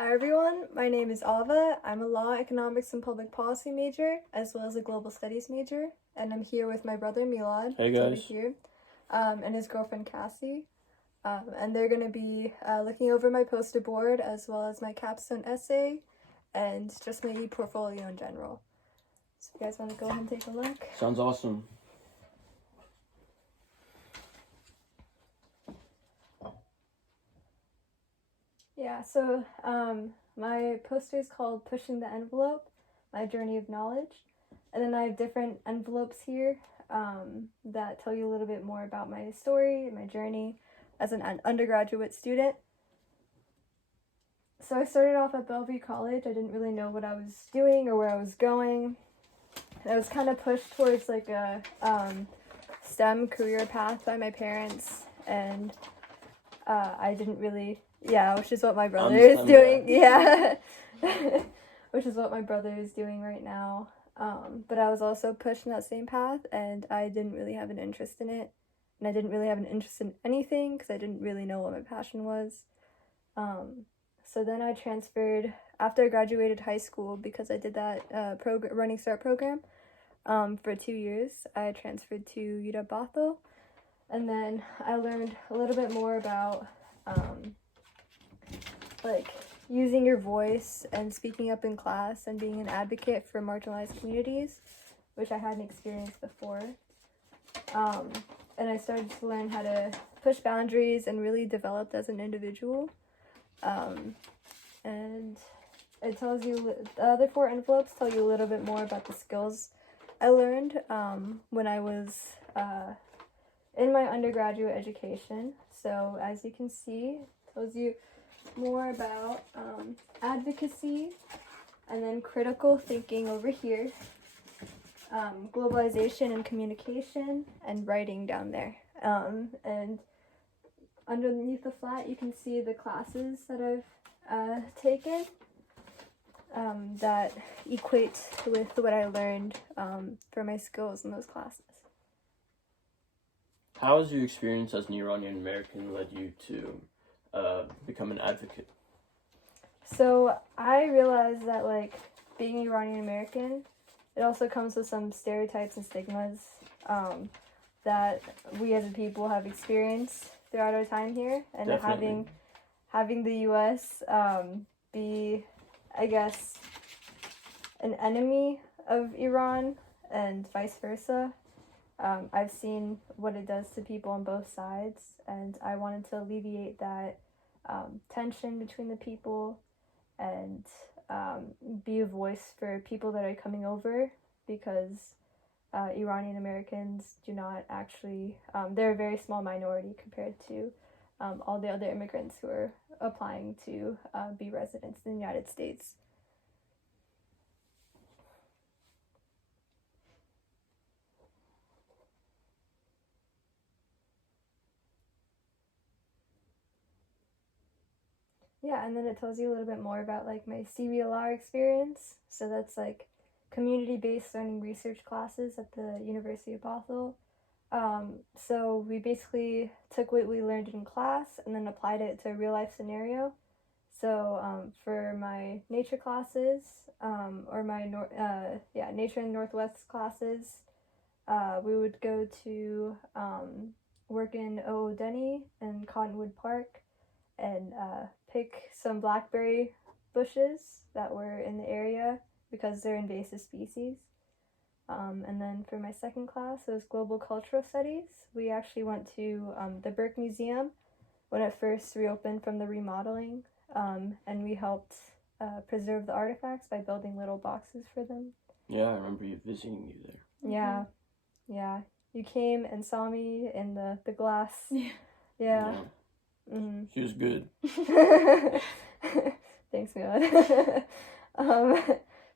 Hi everyone, my name is Ava. I'm a law, economics, and public policy major, as well as a global studies major, and I'm here with my brother Milad. Hey over guys. here, and his girlfriend Cassie, and they're going to be looking over my poster board as well as my capstone essay, and just my portfolio in general. So if you guys want to go ahead and take a look. Sounds awesome. Yeah, so my poster is called Pushing the Envelope, My Journey of Knowledge. And then I have different envelopes here that tell you a little bit more about my story, my journey as an undergraduate student. So I started off at Bellevue College. I didn't really know what I was doing or where I was going. And I was kind of pushed towards like a STEM career path by my parents, and I didn't really, which is what my brother is doing. Yeah, which is what my brother is doing right now. But I was also pushed in that same path, and I didn't really have an interest in it. And I didn't really have an interest in anything because I didn't really know what my passion was. So then I transferred after I graduated high school because I did that Running Start program for 2 years. I transferred to UW Bothell, and then I learned a little bit more about like using your voice and speaking up in class and being an advocate for marginalized communities, which I hadn't experienced before. And I started to learn how to push boundaries and really developed as an individual. And it tells you, the other 4 envelopes tell you a little bit more about the skills I learned when I was in my undergraduate education. So as you can see, it tells you more about advocacy, and then critical thinking over here, globalization and communication, and writing down there. And underneath the flat, you can see the classes that I've taken that equate with what I learned for my skills in those classes. How has your experience as an Iranian American led you to become an advocate? So I realized that like being Iranian American, it also comes with some stereotypes and stigmas that we as a people have experienced throughout our time here, and Definitely. having the U.S. Be, I guess, an enemy of Iran and vice versa. I've seen what it does to people on both sides, and I wanted to alleviate that tension between the people and be a voice for people that are coming over, because Iranian Americans do not actually, they're a very small minority compared to all the other immigrants who are applying to be residents in the United States. Yeah, and then it tells you a little bit more about like my CBLR experience. So that's like community-based learning research classes at the University of Bothell. So we basically took what we learned in class and then applied it to a real-life scenario. So for my nature classes, or my nature and Northwest classes, we would go to work in Oodeni and Cottonwood Park and pick some blackberry bushes that were in the area because they're invasive species. And then for my second class, it was Global Cultural Studies. We actually went to the Burke Museum when it first reopened from the remodeling, and we helped preserve the artifacts by building little boxes for them. Yeah, I remember you visiting you there. Yeah, yeah. You came and saw me in the glass. Yeah. Mm-hmm. She was good. Thanks, Milad.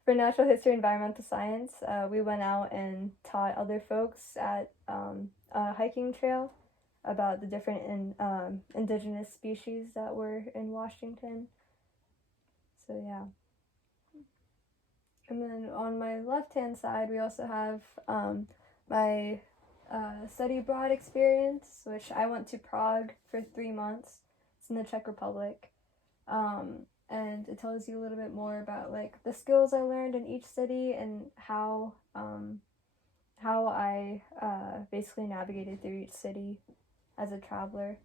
For natural history and environmental science, we went out and taught other folks at a hiking trail about the different indigenous species that were in Washington. So yeah. And then on my left-hand side, we also have my study abroad experience, which I went to Prague for 3 months. It's in the Czech Republic. and it tells you a little bit more about like the skills I learned in each city and how I basically navigated through each city as a traveler,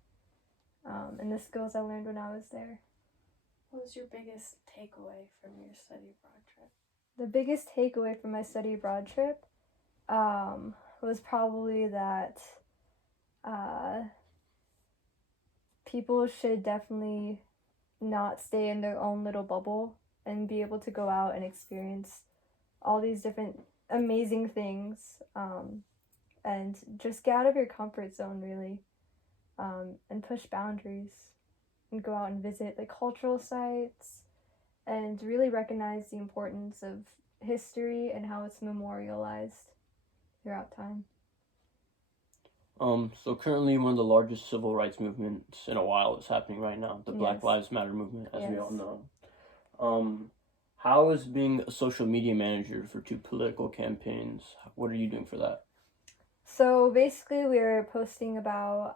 and the skills I learned when I was there. What was your biggest takeaway from your study abroad trip? The biggest takeaway from my study abroad trip was probably that people should definitely not stay in their own little bubble and be able to go out and experience all these different amazing things, and just get out of your comfort zone, really, and push boundaries and go out and visit like cultural sites and really recognize the importance of history and how it's memorialized throughout time. So currently one of the largest civil rights movements in a while is happening right now, the Black Yes. Lives Matter movement, as we all Yes. know. How is being a social media manager for 2 political campaigns? What are you doing for that? So basically, we were posting about.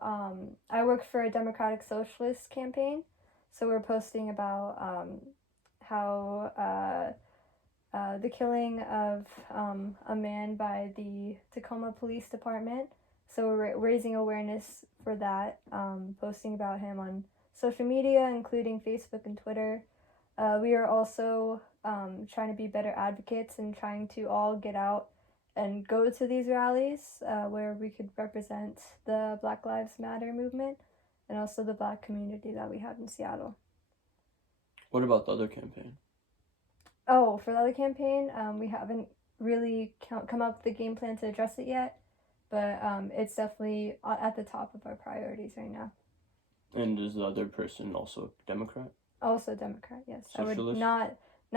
I work for a Democratic Socialist campaign, so we're posting about how the killing of a man by the Tacoma Police Department. So we're raising awareness for that, posting about him on social media, including Facebook and Twitter. We are also trying to be better advocates and trying to all get out and go to these rallies where we could represent the Black Lives Matter movement and also the Black community that we have in Seattle. What about the other campaign? Oh, for the other campaign, we haven't really come up with a game plan to address it yet, but it's definitely at the top of our priorities right now. And is the other person also a Democrat? Also Democrat, yes. Socialist? I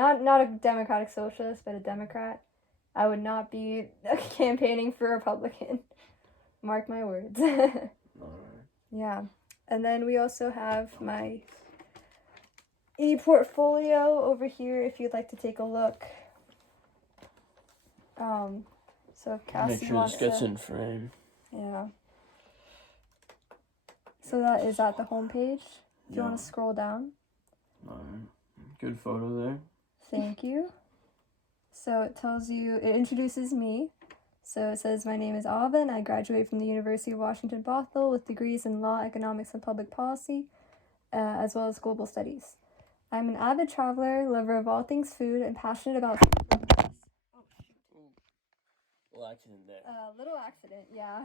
would not a Democratic Socialist, but a Democrat. I would not be campaigning for a Republican. Mark my words. Alright. Yeah. And then we also have my e-portfolio over here if you'd like to take a look. So if Cassie Make sure wants this gets to, in frame. yeah. So that is at the homepage. If you want to scroll down. Alright. Good photo there. Thank you. So it tells you, it introduces me. So it says, my name is Ava, and I graduated from the University of Washington, Bothell with degrees in law, economics, and public policy, as well as global studies. I'm an avid traveler, lover of all things food, and passionate about... Little accident there. Little accident, yeah.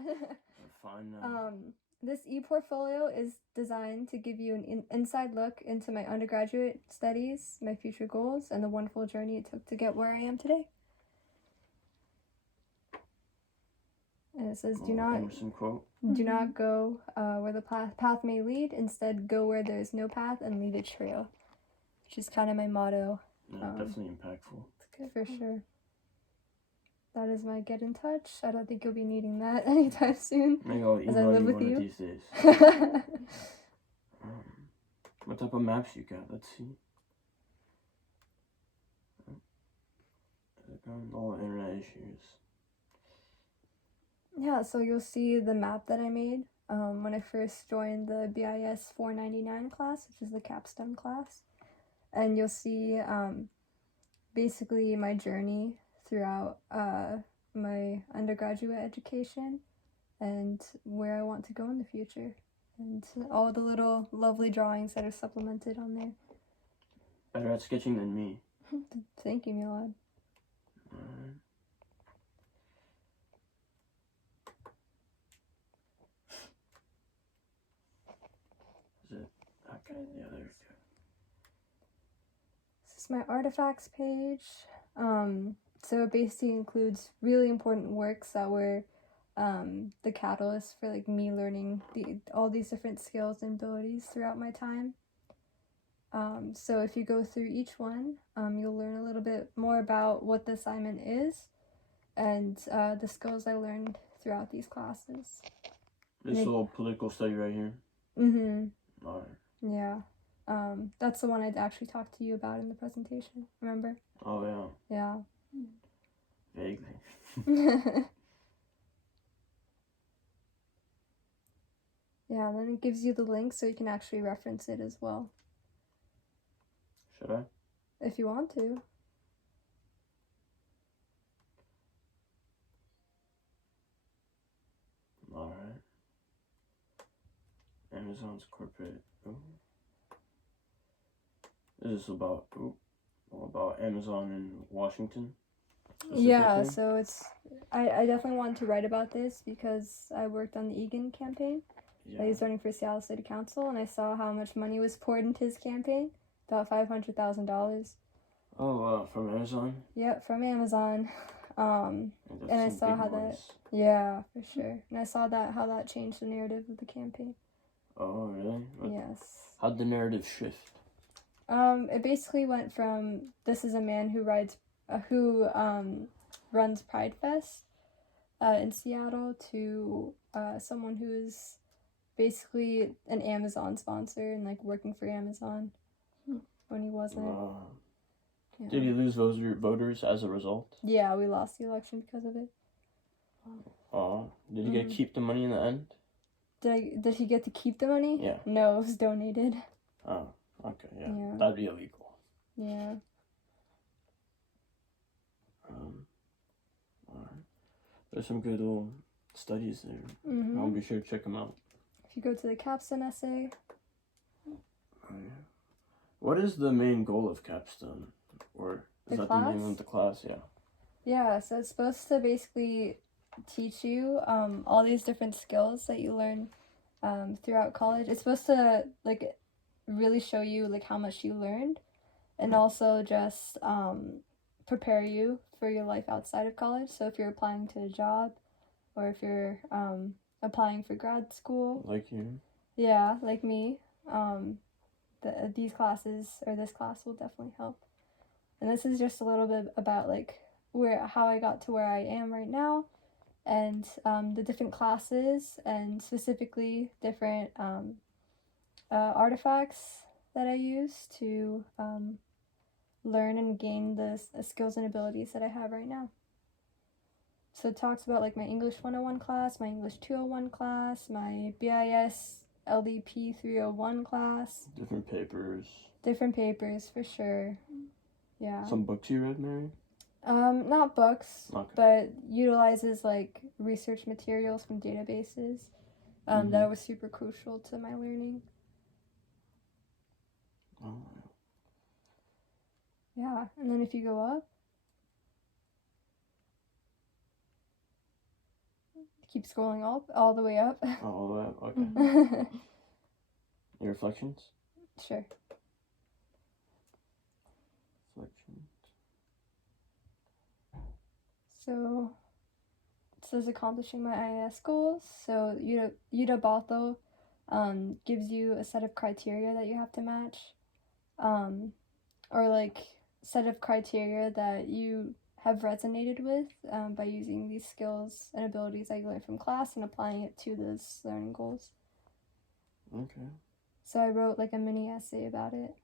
Fine now. This e-portfolio is designed to give you an inside look into my undergraduate studies, my future goals, and the wonderful journey it took to get where I am today. And it says, Emerson quote. Do not go where the path may lead. Instead, go where there is no path and leave a trail. Which is kind of my motto. Yeah, definitely impactful. For sure. That is my get in touch. I don't think you'll be needing that anytime soon. Maybe I'll as I email live you with one you. of these days. What type of maps you got? Let's see. All internet issues. Yeah, so you'll see the map that I made when I first joined the BIS 499 class, which is the Capstone class. And you'll see basically my journey throughout my undergraduate education and where I want to go in the future. And all the little lovely drawings that are supplemented on there. Better at sketching than me. Thank you, Milad. Alright. Is it? Okay, yeah, there we go. This is my artifacts page. So it basically includes really important works that were the catalyst for like me learning all these different skills and abilities throughout my time. So if you go through each one, you'll learn a little bit more about what the assignment is and the skills I learned throughout these classes. This little political study right here? Mm-hmm. Alright. Yeah. That's the one I'd actually talked to you about in the presentation, remember? Oh, yeah. Yeah. Vaguely. Yeah, and then it gives you the link so you can actually reference it as well. Should I? if you want to. All right. Amazon's corporate. Ooh. Is this about Amazon in Washington? Yeah, Specifically? so I definitely wanted to write about this because I worked on the Egan campaign. Yeah. He was running for Seattle City Council, and I saw how much money was poured into his campaign, about $500,000. Oh, from Amazon. Yep, from Amazon. And I saw how that. Yeah, for sure. And I saw how that changed the narrative of the campaign. Oh, really? Yes. How'd the narrative shift? It basically went from this is a man who runs Pride Fest in Seattle to someone who is basically an Amazon sponsor and like working for Amazon when he wasn't. Yeah. Did he lose voters as a result? Yeah, we lost the election because of it. Oh, did he get to keep the money in the end? Did he get to keep the money? Yeah. No, it was donated. Oh, okay, yeah. Yeah. That'd be illegal. Yeah. Alright. There's some good old studies there. Mm-hmm. I'll be sure to check them out. If you go to the Capstone essay. Oh, yeah. What is the main goal of Capstone? Or is that the name of the class? Yeah. Yeah, so it's supposed to basically teach you all these different skills that you learn throughout college. It's supposed to like really show you like how much you learned, and also just prepare you for your life outside of college. So if you're applying to a job, or if you're applying for grad school, like you. Yeah, like me. These classes or this class will definitely help. And this is just a little bit about like how I got to where I am right now, and the different classes, and specifically different artifacts that I use to learn and gain the skills and abilities that I have right now. So it talks about like my English 101 class, my English 201 class, my BIS LDP 301 class. Different papers, for sure. Yeah. Some books you read, Mary? Not books, okay. But utilizes like research materials from databases that was super crucial to my learning. Oh. Yeah, and then if you go up, keep scrolling up, all the way up. Oh, all the way up, okay. Your reflections? Sure. Reflections. So, it says accomplishing my IAS goals. So, UW Bothell gives you a set of criteria that you have to match. Or like set of criteria that you have resonated with by using these skills and abilities that you learned from class and applying it to those learning goals. Okay. So I wrote like a mini essay about it.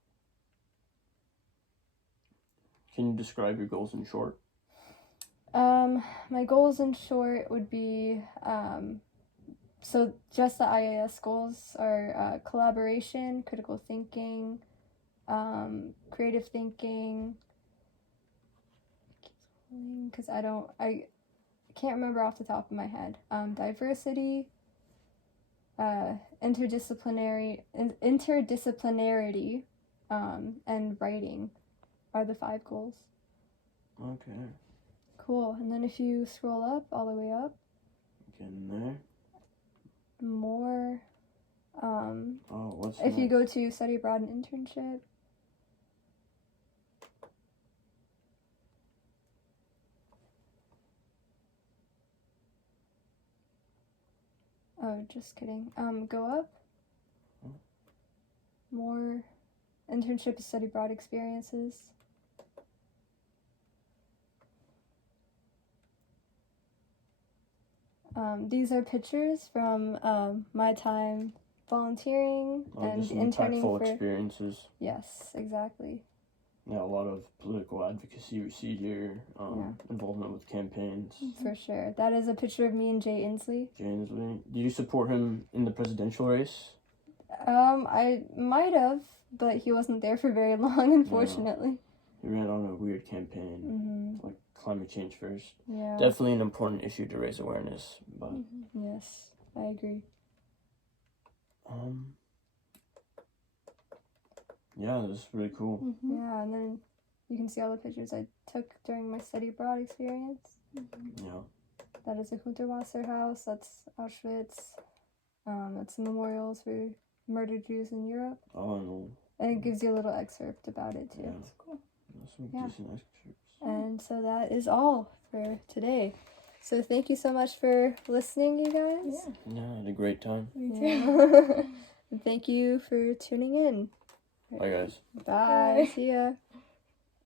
Can you describe your goals in short? My goals in short would be, so just the IAS goals are collaboration, critical thinking, creative thinking, because I can't remember off the top of my head. Diversity, interdisciplinarity, and writing are the 5 goals. Okay. Cool. And then if you scroll up, all the way up, getting there. More. What's if next? you go to study abroad and internship. Oh, just kidding. Go up. More internship, study abroad experiences. These are pictures from my time volunteering and interning for experiences. Yes, exactly. Yeah, a lot of political advocacy we see here, involvement with campaigns. For sure. That is a picture of me and Jay Inslee. Did you support him in the presidential race? I might have, but he wasn't there for very long, unfortunately. He ran on a weird campaign, Mm-hmm. like climate change first. Yeah. Definitely an important issue to raise awareness, but Yes, I agree. yeah, this is really cool. Yeah, and then you can see all the pictures I took during my study abroad experience. Yeah. That is a Hundertwasser house. That's Auschwitz. That's the memorials for murdered Jews in Europe. Oh, no. And it gives you a little excerpt about it too. Yeah. That's cool. That's some Yeah. decent excerpts. And so that is all for today. So thank you so much for listening, you guys. Yeah, I had a great time. Me too. Yeah. And thank you for tuning in. Bye, guys. Bye. Bye. See ya.